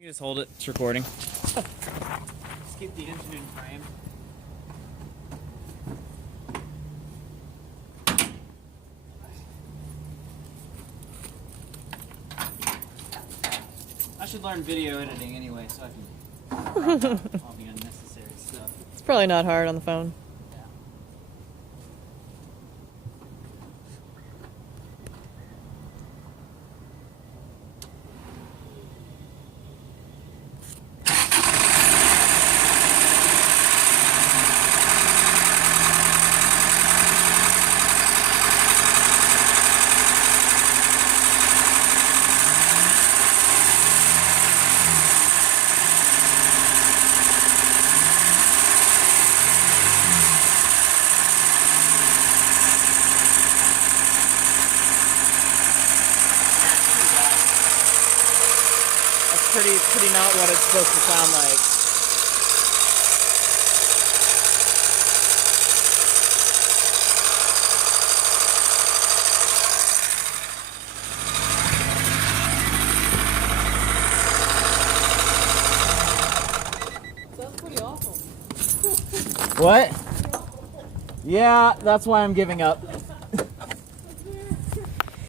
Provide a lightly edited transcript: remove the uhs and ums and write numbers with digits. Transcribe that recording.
You just hold it. It's recording. Just keep the engine in frame. I should learn video editing anyway, so I can crop out all the unnecessary stuff. It's probably not hard on the phone. Yeah. Pretty not what it's supposed to sound like. Sounds pretty awful. What? Yeah, that's why I'm giving up.